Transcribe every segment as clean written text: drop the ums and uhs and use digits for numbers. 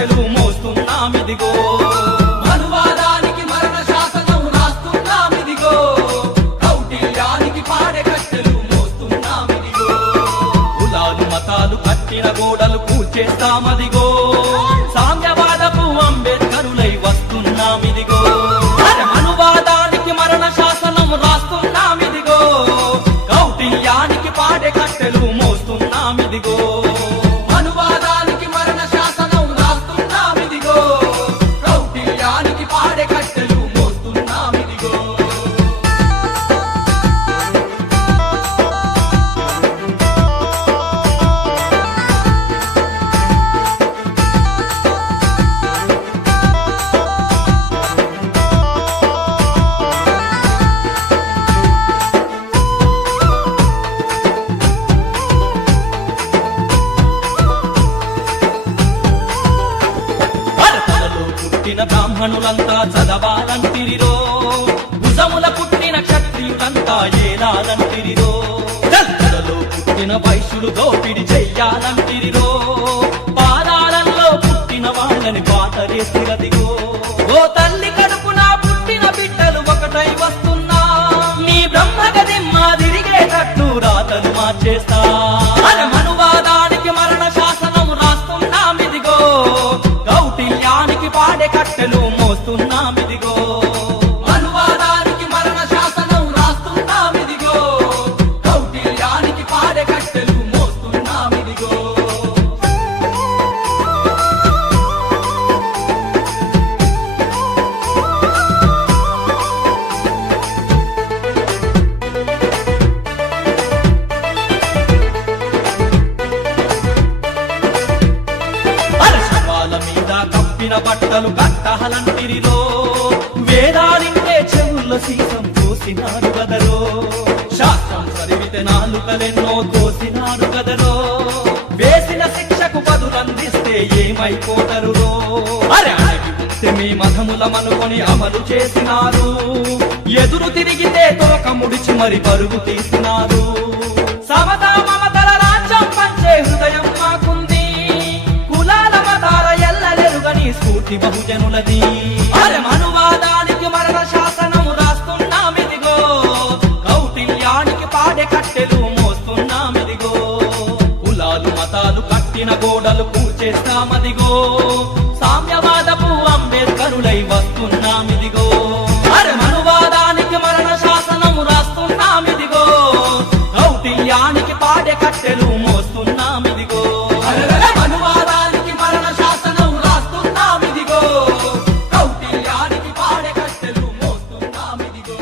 కట్టెలు మోస్తున్నామిదిగో మనువాదానికి మరణ శాసనం రాస్తున్నామిదిగో కౌటిల్యానికి పాడే కట్టెలు మోస్తున్నామిదిగో కులాలు మతాలు కట్టిన గోడలు కూల్చేస్తామదిగో సామ్యవాదపు అంబేద్కరులై వస్తున్నామిదిగో మనువాదానికి మరణ శాసనం రాస్తున్నామిదిగో కౌటిల్యానికి పాడే కట్టెలు మోస్తున్నామిదిగో మనువాదానికి మరణ శాసనం రాస్తున్నామిదిగో కౌటిల్యానికి పాడే కట్టెలు మోస్తున్నామిదిగో బ్రాహ్మణులంతా చదవాలంటిరిరో భుజముల పుట్టిన క్షత్రియులంతా ఏలాలంటిరిరో దళితులలో పుట్టిన వైశ్యులు దోపిడి చెయ్యాలంటిరిరో పాదాలలో పుట్టిన వాళ్ళని పాతరేసిరదిగో ఓ తల్లి కడుపున పుట్టిన బిడ్డలు ఒకటై వస్తున్నా నీ బ్రహ్మగది మాదిరిగేటట్టు రాతలు మార్చేస్తా మనువాదానికి మరణ శాసనం రాస్తున్నామిదిగో కౌటిల్యానికి పాడే కట్టెలు మోస్తున్నామిదిగో మనువాదానికి మరణ శాసనం రాస్తున్నామిదిగో కౌటిల్యానికి పాడే కట్టెలు మోస్తున్నామిదిగో కప్పిన బట్టలు కట్టహలంటిరిలో వేదాలింటే చెవుల్లో సీసం చూసినారు గదరో శాస్త్రం చదివితే నాలుకలెన్నో తోసినారు గదరో వేసిన శిక్షకు బదులందిస్తే ఏమైపోతరురో అరే అడిగి మీ మధములమనుకొని అమలు చేసినారు ఎదురు తిరిగితే తోక ముడిచి మరి పరుగు తీసినారు సమతా మమతల రాజ్యం పంచే హృదయం మాకుంది కులాల మతాల ఎల్లలెరుగని స్ఫూర్తి బహుజనులది అరే మనువాదానికి మరణ శాసనం రాస్తున్నామిదిగో కౌటిల్యానికి పాడే కట్టెలు మోస్తున్నామిదిగో కులాలు మతాలు కట్టిన గోడలు కూల్చేస్తామదిగో సామ్యవాదపు అంబేద్కరులై వస్తున్నామిదిగో అరే మనువాదానికి మరణ శాసనం రాస్తున్నామిదిగో కౌటిల్యానికి పాడే కట్టెలు మోస్తున్నామిదిగో మనువాదానికి మరణ శాసనం రాస్తున్నామిదిగో కౌటిల్యానికి పాడే కట్టెలు మోస్తున్నామిదిగో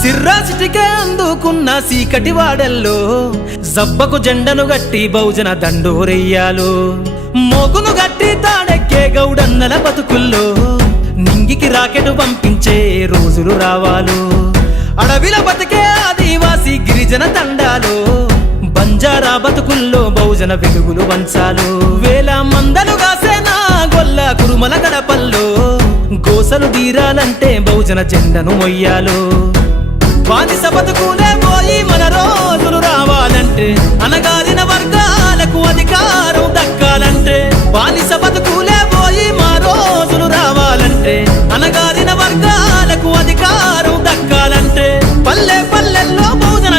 సిర్రాసిటికే అందుకున్న సీకటి వాడల్లో జబ్బకు జెండను గట్టి బహుజన దండోరెయ్యాలు మోగును గట్టి తాడెక్కే గౌడన్నల బతుకుల్లో నింగికి రాకెట్ పంపించే రోజులు రావాలు అడవిల బతికే ఆదివాసి గిరిజన తండాలు బంజారా బతుకుల్లో బహుజన వెలుగులు వంచాలు వేల మందలు కాసేనా గొల్ల కురుమల గడపల్లో గోసలు తీరాలంటే బహుజన జెండను మొయ్యాలు బానిస బతుకులే